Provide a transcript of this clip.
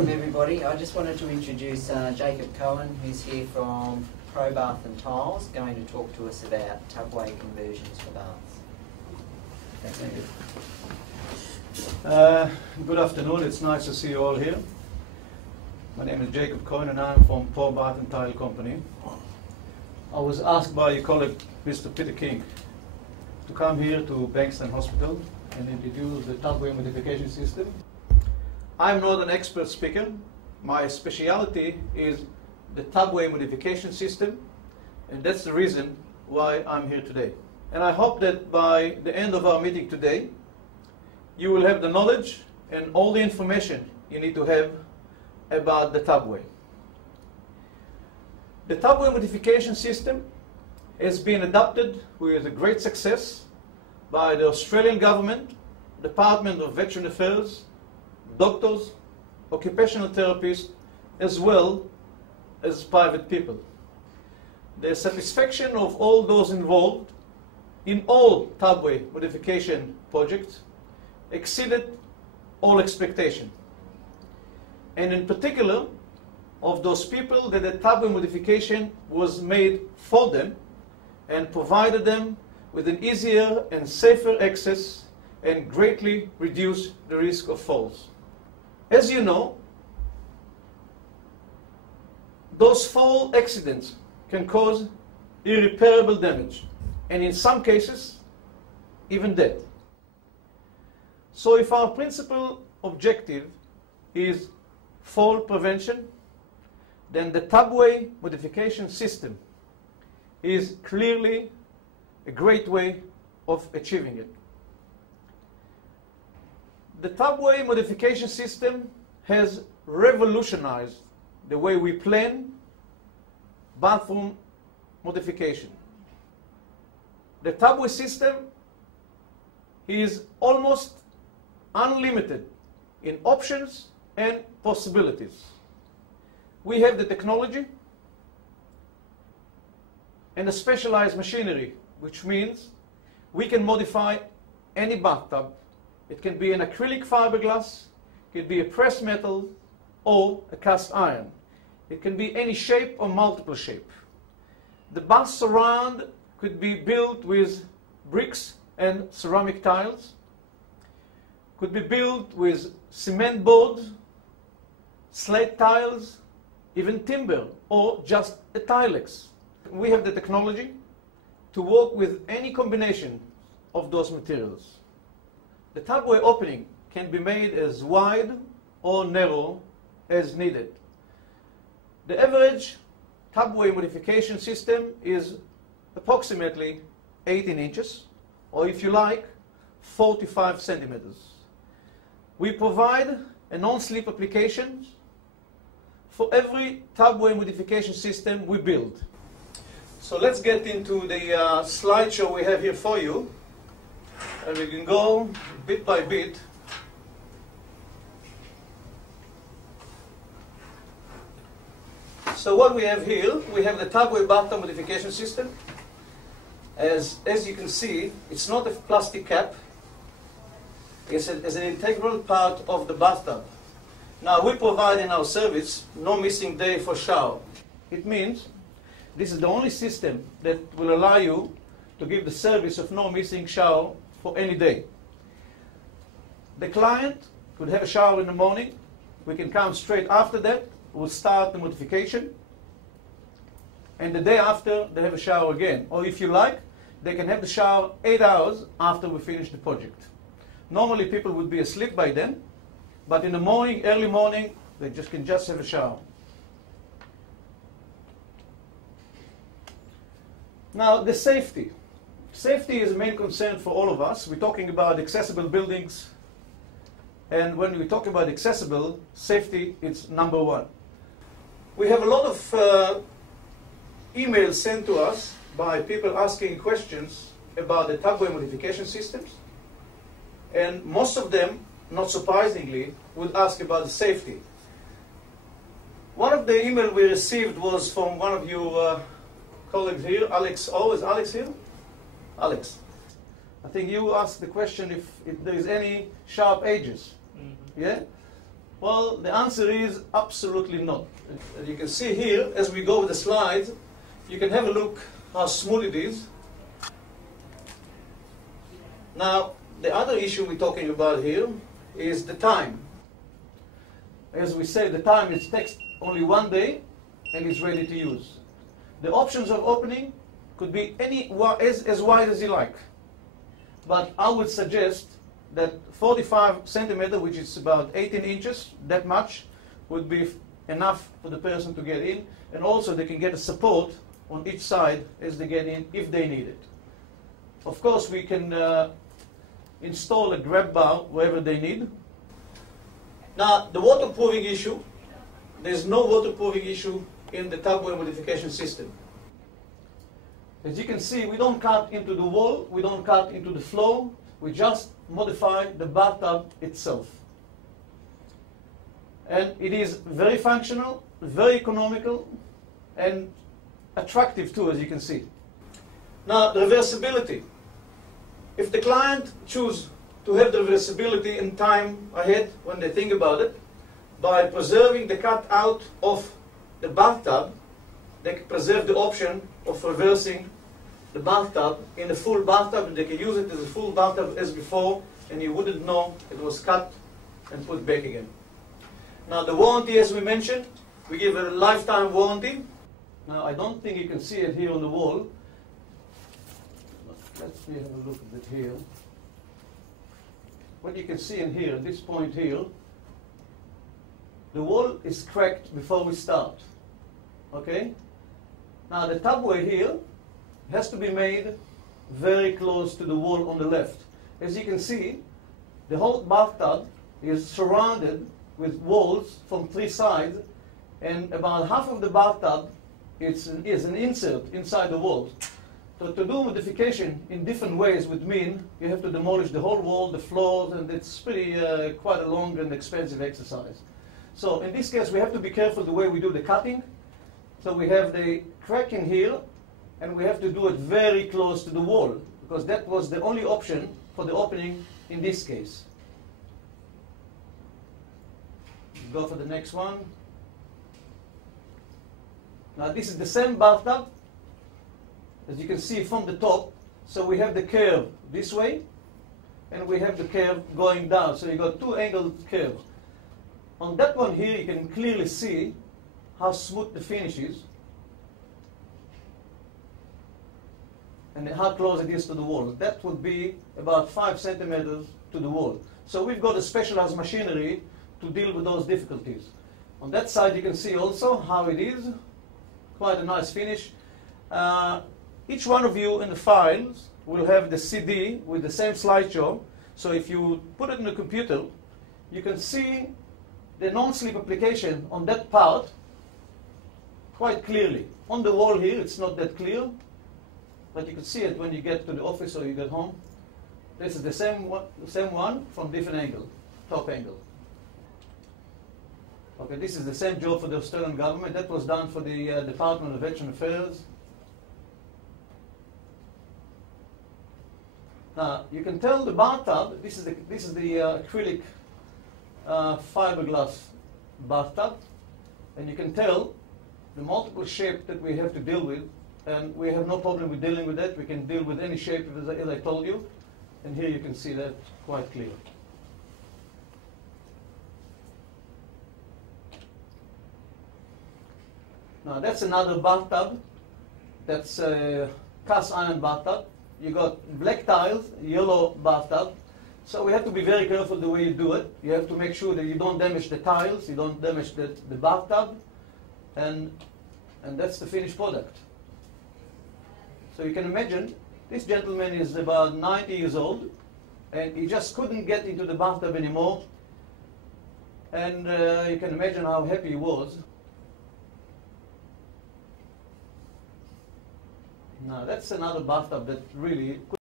Welcome everybody. I just wanted to introduce Jacob Cohen, who's here from Pro Bath and Tiles, going to talk to us about tubway conversions for baths. Thanks, Andy. Good afternoon. It's nice to see you all here. My name is Jacob Cohen and I'm from Pro Bath and Tile Company. I was asked by your colleague, Mr. Peter King, to come here to Bankston Hospital and introduce the tubway modification system. I'm not an expert speaker. My specialty is the tubway modification system, and that's the reason why I'm here today. And I hope that by the end of our meeting today, you will have the knowledge and all the information you need to have about the tubway. The tubway modification system has been adopted with a great success by the Australian government, Department of Veteran Affairs, doctors, occupational therapists, as well as private people. The satisfaction of all those involved in all tubway modification projects exceeded all expectation. And in particular, of those people that the tubway modification was made for them and provided them with an easier and safer access and greatly reduced the risk of falls. As you know, those fall accidents can cause irreparable damage, and in some cases, even death. So if our principal objective is fall prevention, then the tubway modification system is clearly a great way of achieving it. The tubway modification system has revolutionized the way we plan bathroom modification. The tubway system is almost unlimited in options and possibilities. We have the technology and the specialized machinery, which means we can modify any bathtub. It can be an acrylic fiberglass, it can be a pressed metal, or a cast iron. It can be any shape or multiple shape. The bath surround could be built with bricks and ceramic tiles, could be built with cement boards, slate tiles, even timber, or just a tilex. We have the technology to work with any combination of those materials. The tubway opening can be made as wide or narrow as needed. The average tubway modification system is approximately 18 inches, or if you like, 45 centimeters. We provide a non-slip application for every tubway modification system we build. So let's get into the slideshow we have here for you. And we can go bit by bit. So what we have here, we have the Tubway Bathtub Modification System. As you can see, it's not a plastic cap. It's an integral part of the bathtub. Now we provide in our service no missing day for shower. It means this is the only system that will allow you to give the service of no missing shower for any day. The client could have a shower in the morning. We can come straight after that. We'll start the modification. And the day after, they have a shower again. Or if you like, they can have the shower 8 hours after we finish the project. Normally people would be asleep by then, but in the morning, early morning, they can just have a shower. Now the safety. Safety is a main concern for all of us. We're talking about accessible buildings, and when we talk about accessible, safety is number one. We have a lot of emails sent to us by people asking questions about the tubway modification systems, and most of them, not surprisingly, would ask about the safety. One of the emails we received was from one of your colleagues here, Alex. Oh, is Alex here? Alex, I think you asked the question if there is any sharp edges. Mm-hmm. Yeah? Well, the answer is absolutely not. As you can see here, as we go with the slides, you can have a look how smooth it is. Now, the other issue we're talking about here is the time. As we say, the time takes only 1 day and it's ready to use. The options of opening could be as wide as you like. But I would suggest that 45 centimeter, which is about 18 inches, that much, would be enough for the person to get in. And also they can get a support on each side as they get in, if they need it. Of course, we can install a grab bar wherever they need. Now, the waterproofing issue, there's no waterproofing issue in the Tubway modification system. As you can see, we don't cut into the wall, we don't cut into the floor, we just modify the bathtub itself. And it is very functional, very economical, and attractive too, as you can see. Now, the reversibility. If the client chooses to have the reversibility in time ahead when they think about it, by preserving the cut out of the bathtub, they can preserve the option of reversing the bathtub in a full bathtub, and they can use it as a full bathtub as before, and you wouldn't know it was cut and put back again. Now, the warranty, as we mentioned, we give a lifetime warranty. Now, I don't think you can see it here on the wall. Let's have a look at it here. What you can see in here, at this point here, the wall is cracked before we start. Okay? Now, the tubway here has to be made very close to the wall on the left. As you can see, the whole bathtub is surrounded with walls from 3 sides, and about half of the bathtub is an insert inside the walls. So to do modification in different ways would mean you have to demolish the whole wall, the floors, and it's pretty quite a long and expensive exercise. So in this case, we have to be careful the way we do the cutting. So we have the crack in here, and we have to do it very close to the wall, because that was the only option for the opening in this case. Go for the next one. Now this is the same bathtub, as you can see from the top. So we have the curve this way, and we have the curve going down. So you got 2 angled curves. On that one here, you can clearly see how smooth the finish is, and how close it is to the wall. That would be about 5 centimeters to the wall. So we've got a specialized machinery to deal with those difficulties. On that side, you can see also how it is. Quite a nice finish. Each one of you in the files will have the CD with the same slideshow. So if you put it in the computer, you can see the non-slip application on that part quite clearly. On the wall here, it's not that clear, but you can see it when you get to the office or you get home. This is the same one from different angle, top angle. Okay, this is the same job for the Australian government. That was done for the Department of Veteran Affairs. Now, you can tell the bathtub, this is the acrylic fiberglass bathtub, and you can tell the multiple shape that we have to deal with, and we have no problem with dealing with that. We can deal with any shape, as I told you, and here you can see that quite clear. Now that's another bathtub. That's a cast iron bathtub. You got black tiles, yellow bathtub. So we have to be very careful the way you do it. You have to make sure that you don't damage the tiles, you don't damage the bathtub, and that's the finished product. So you can imagine, this gentleman is about 90 years old, and he just couldn't get into the bathtub anymore. And you can imagine how happy he was. Now that's another bathtub that really